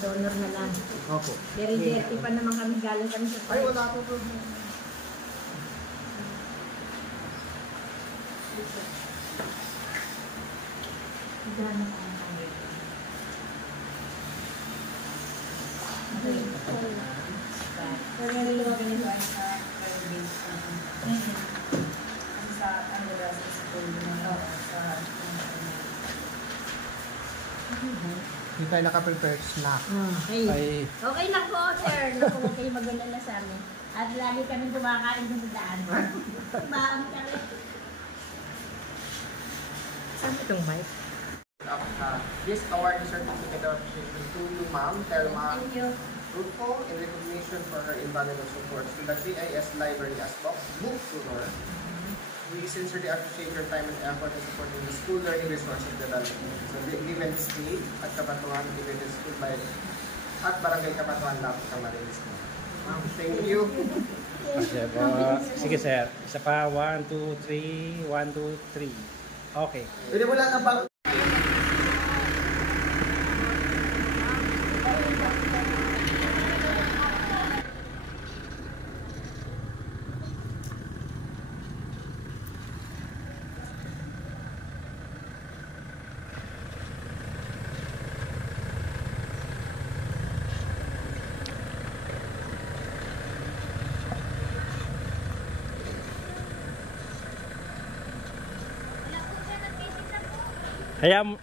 donor na lang. Opo. Very dirty pa naman kami, galing kami sa Ay, wala po problem. Pero naluluwa ka nito ay sa private sa Andorra sa school sa Hindi tayo nakaprepare snack. Okay. Okay na po, sir. Naku, huwag kayo mag-alala sa amin. At lagi kami kumakain dun sa daan. Baon kami. Saan itong mic? This award is certificate of appreciation to you, Ma'am Telma Thank you. Rufo, in recognition for her invaluable support to the GIS Library as book tutor. We sincerely appreciate your time and effort in supporting the school learning resources development. So, given this day at Kabatuan Integrated School by at Barangay Kabatuan, Lapit, Camarines. Ma'am, thank you. Sige sir, isa pa, 1, 2, 3, 1, 2, 3. Okay. Pwede mo lang ang bago. Hayaan